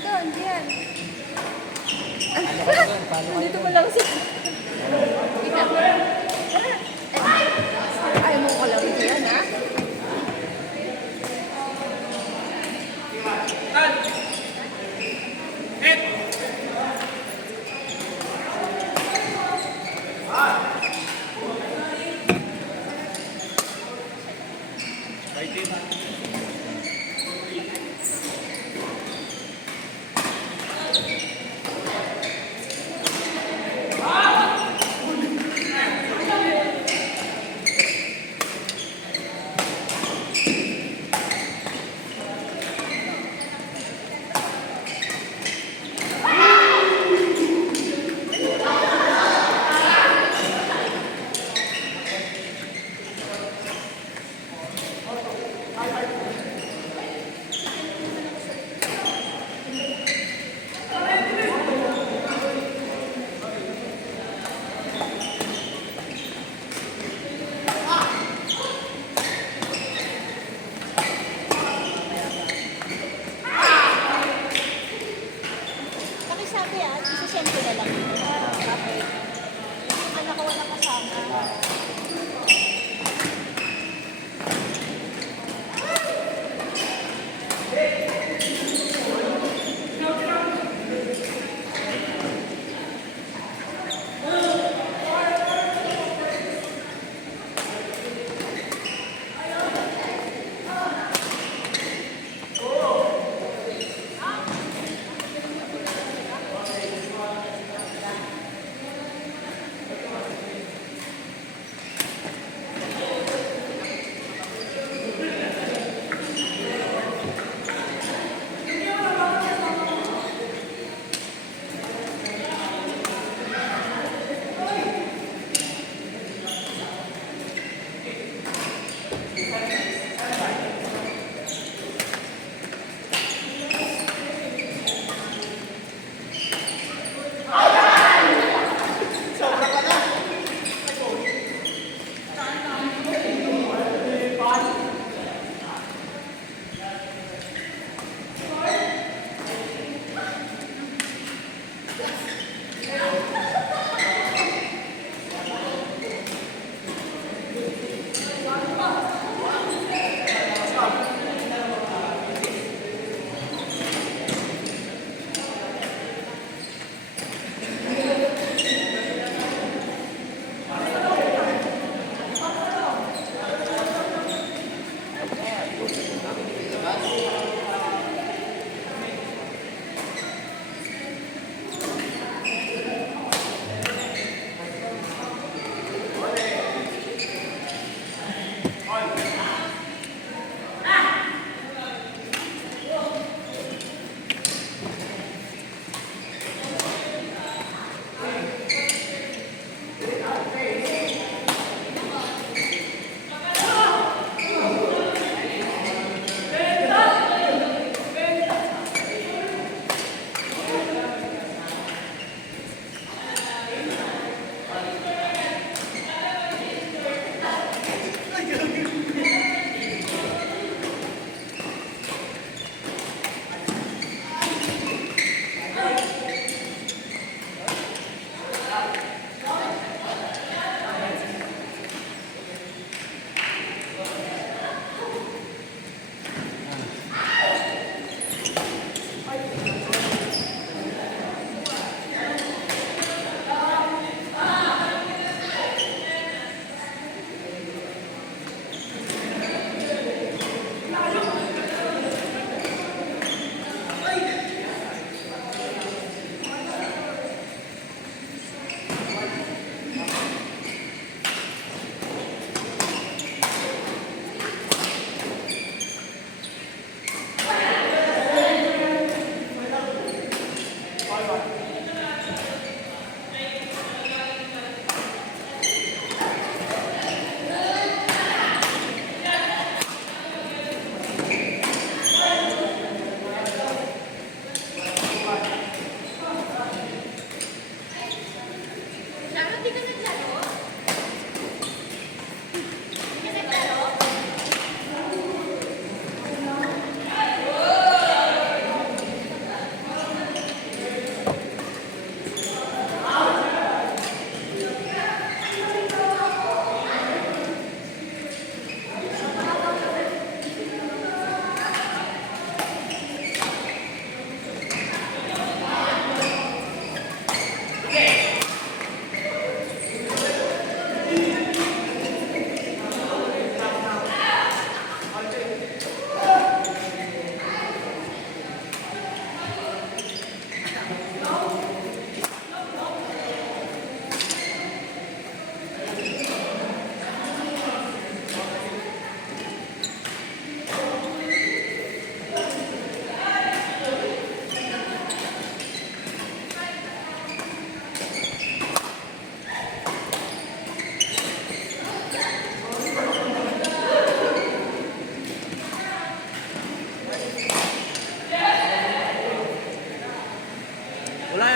doon, diyan. Ano ka doon? Paano ka Nandito doon? pa lang siya. Ika. Ay mo ko lang diyan, ha?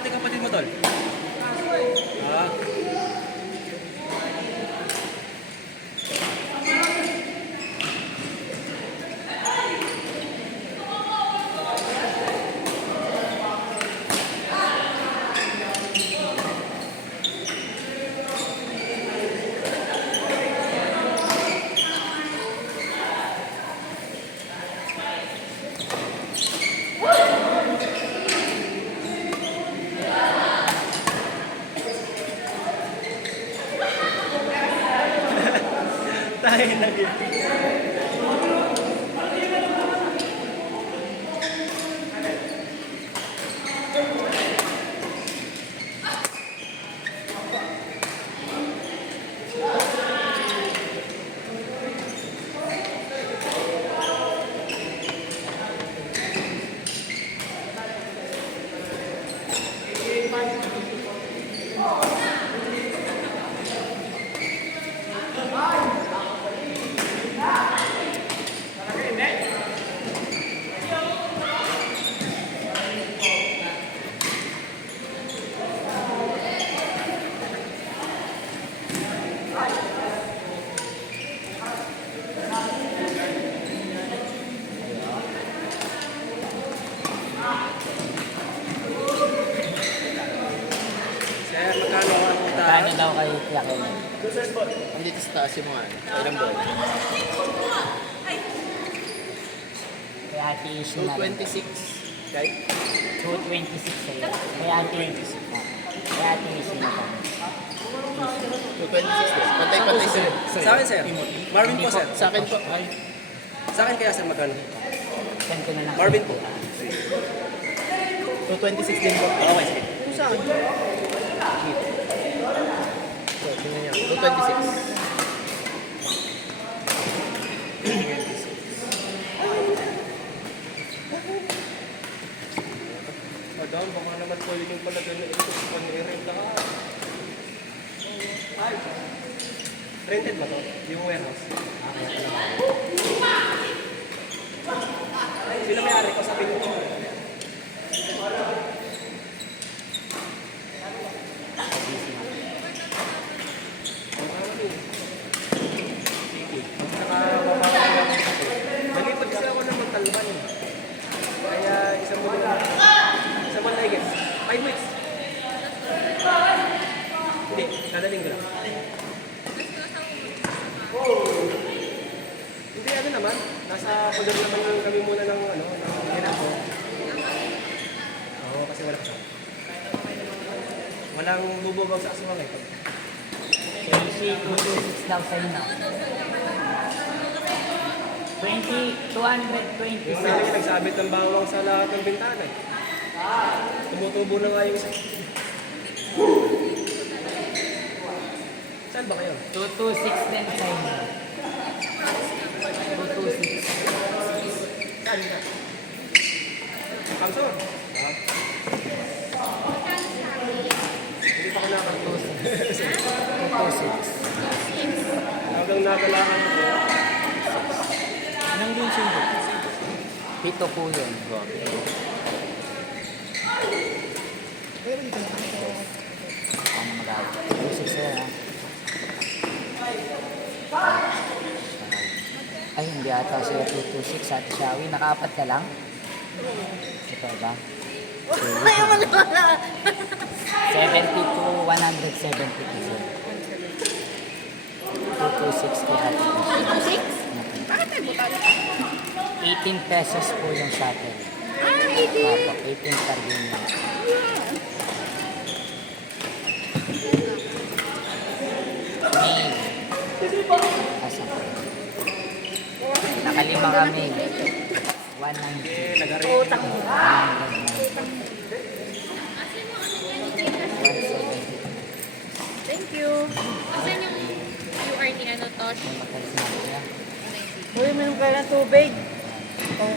natin kapatid mo, tol? Ah. Tayo na yun. Sir, magkano ang punta? Kano daw kayo tiyakin? Andito sa taas yung mga ilang ball? Kaya ate issue na rin. 226. Right? 226 sa'yo. Kaya ate Kaya ate issue na rin. 226 din. Pantay-pantay sir. Sa akin sir. Marvin po sir. Sa akin po. Sa akin kaya sir magkano? Send ko na lang. Marvin po. 226 din po. Okay, sige. Kung saan? So, tingnan niyo. 226. Madam, baka naman po yung pala doon ito panirent na. Ay. Rented ba to? Yung warehouse? Sino may-ari ko sabihin ko? Nalipad kasi ako ng magtalban. Kaya isang buwan na higit. 5 weeks. Hindi, dadaling ko lang. Hindi, ano naman. Nasa pagod naman kami muna ng ano, ng hirap ko. Oo, kasi wala pa. Walang bubugaw sa aswang eh. AC 226 daw sa'yo na. 226. Yung nanay nagsabit ng bawang sa lahat ng bintana eh. Tumutubo na nga yung isa. Saan ba kayo? 226 din sa'yo na. 226. Saan ka? Kamsor? Hindi pa ka nakakot. 226. Hanggang nagalakan ko. Anong din siya? Pito po yun. Ano mag-awit? 226 sa'yo ha. Ay, hindi ata sa'yo 226 sa Ate Shawi. Nakaapat ka lang? Ito ba? Ayaw mo na. 70 to 172. 226 kay Ate Shawi. 6? Bakit tayo butala? 18 pesos po yung shuttle. Ah, 80. Opo, 18 per game lang. May. Asa po? Nakalima kami. 190. Nag-arrange. Utang mo. 170. Thank you. Asan yung URT na no, Tosh? Uy, meron ka ng tubig. Oh.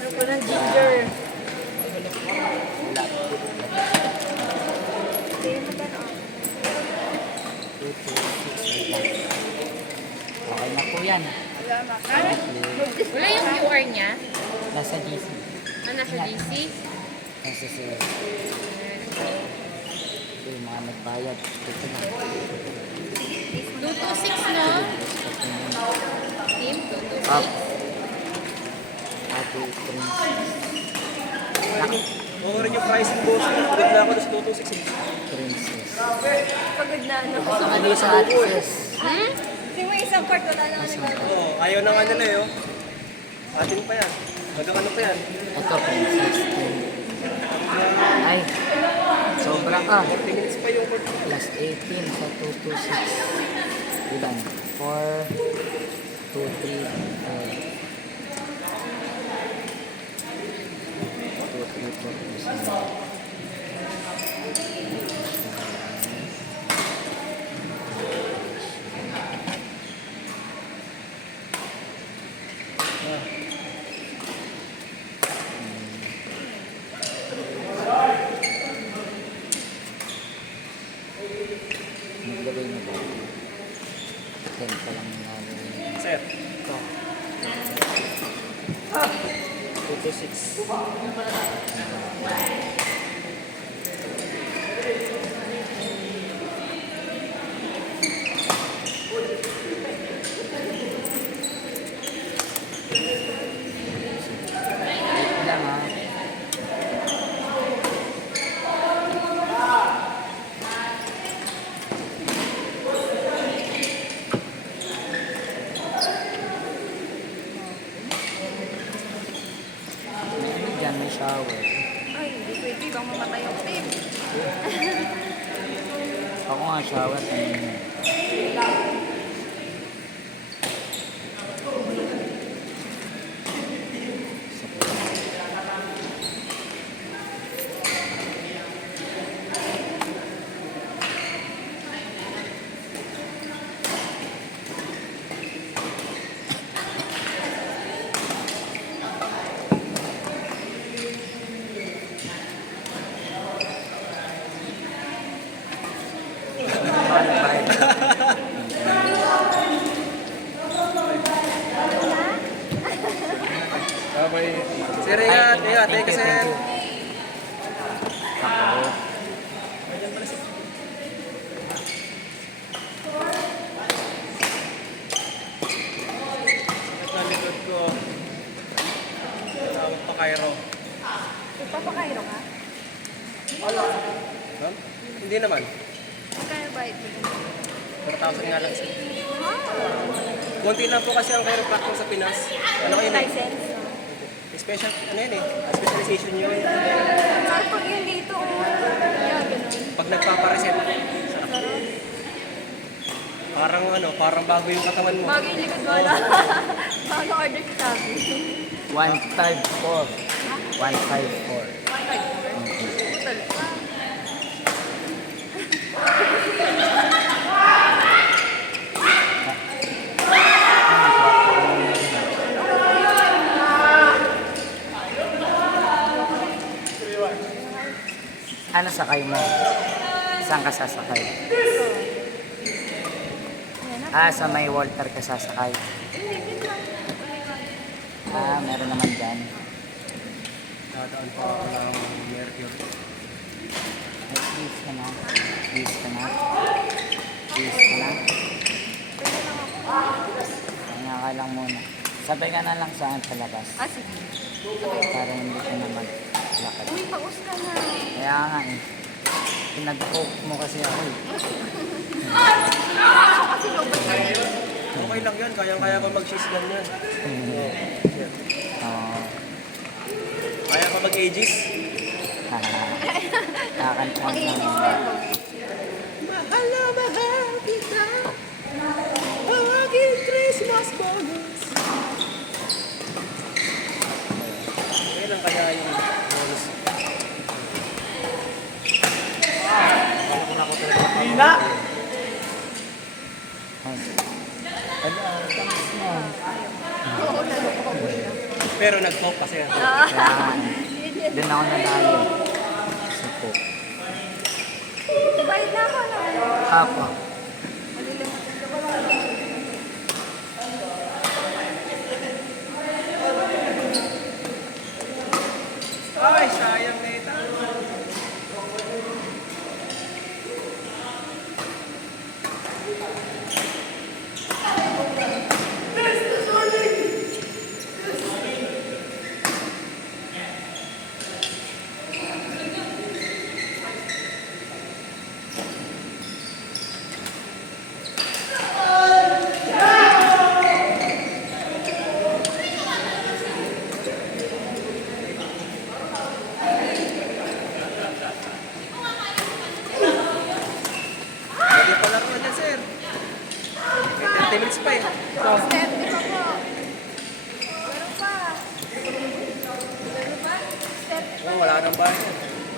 Meron ka ng ginger. Wala. Okay na po yan. Wala yung UR niya? Nasa DC. Ah, nasa DC? Nasa sales. So, yung mga nagbayad. Dito na. 226 no? Team, 226. Up. Ate Princess. Nak- Oo rin yung pricing boss. Pagod na ako na sa 226 eh. Princess. Pagod na ano. Ano sa Ate Sis? Hmm? Kasi may isang part wala na ano. Oo, ayaw na nga nila eh. Oh. Atin pa yan. Magkakano pa yan. Ito, Princess. Ay, sobra ka. 40 minutes pa yung Plus 18 sa 226. Ilan? 4, 2, 3, 4. 2, 3, 4, 2, 7. Naglagay na ba? 10 pa lang namin. Sir. Ito. 226. Wait lang ha. Ano dyan, may shower. Ay, hindi pwede. Bang mamatay yung team. Ako nga shower kanina. Okay. Sir, ingat. Ingat. Thank you, sir. Ako. At na likod ko. Tawag pa Cairo. Ipapakairo ka? Ma'am? Hindi naman. Magkano ba ito? 4,000 nga lang sir. Konti lang po kasi ang chiropractor sa Pinas. Ano kayo eh? License? Special, ano yun eh? Specialization yun. Pero pag yun dito, yeah, ganun. Pag nagpapareset, parang ano, parang bago yung katawan mo. Bago yung likod mo na. Bago order si Sabi. 154. 154. Putal. Ano sakay mo? Saan ka sasakay? Ah, sa may Walter ka sasakay. Ah, meron naman dyan. Dadaan pa ako ng Mercury. Ay, please ka na. Please ka na. Please ka na. Kaya ka lang muna. Sabay ka na lang sa akin sa labas. Ah, sige. Para hindi ka na maglakad. Uy, paus ka na. Kaya nga eh. Pinag-poke mo kasi ako eh. Kasi lobat ka na. Okay lang yan, kayang-kaya ko mag-cheese lang yan. Oo. Yan. Oo. Kaya ko mag-aegis. Kakanta Mag-iigis lang. na ako. Mahal na mahal kita. Tawagin Christmas bonus. Okay lang kaya yung bonus. Hina! Ay. Thanks mo. Oo, naloko ko siya. Pero nag-poke kasi ako. Kaya nga eh. Doon ako nadali. Sa poke. Bayad na ako, ano? Apo. Ay, sayang na ito.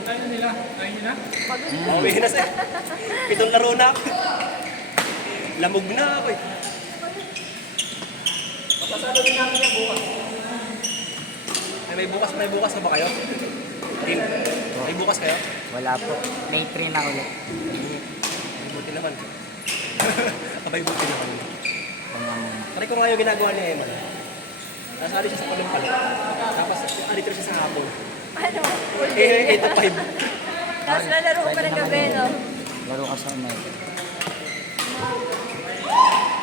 Pauwi na sir. 7 laro na ako. Lamog na ako eh. Papasado din namin yan bukas. May bukas na ba kayo? Team, may bukas kayo? Wala po. May 3 na ulit. May buti naman. Abay buti naman. Kanya muna. Pare ko nga yung ginagawa ni Eman. Nasali siya sa palumpal. Tapos alito siya sa hapon. Ano? Full day. 8 to 5. Tapos lalaro ko pa ng gabi, no? Laro ka sa umay.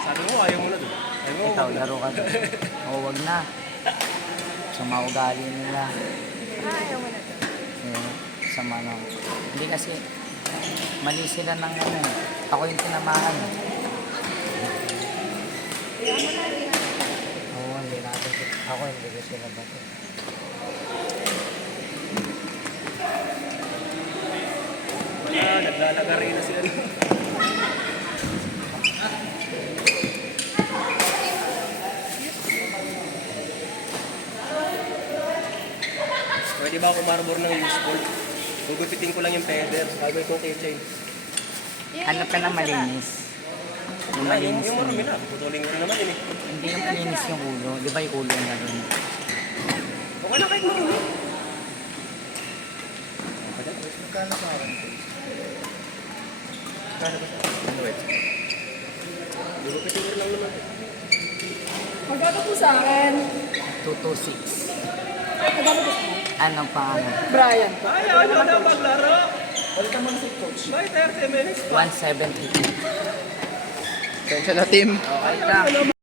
Sabi mo, ayaw mo na doon. Ayaw mo, Ikaw, wag na. laro ka doon. O, wag na. Sa maugali nila. Ayaw mo na to. Sa mano. Hindi kasi, mali sila ng ano eh. Ako yung tinamaan. Oo, hindi natin. Ako hindi ko sila bato. Naglalagari na sila. Pwede ba ako marbor ng useful? Gugupitin ko lang yung feather. Gagawin ko keychain. Hanap ka na malinis. Yung malinis Yung yun. marami na. Putulin ko na naman yun eh. Hindi yung malinis yung ulo. Di ba yung ulo na doon? Okay lang kahit marami. Kano ba siya? Wait. Gugupitin ko lang naman. Magkano po sa akin? 226. Magkano po sa akin? Anong pangalan? Brian. Ayaw na maglaro. Balikan mo na si coach. Bye, 30 minutes. 170. Tensya na, team. Okay lang.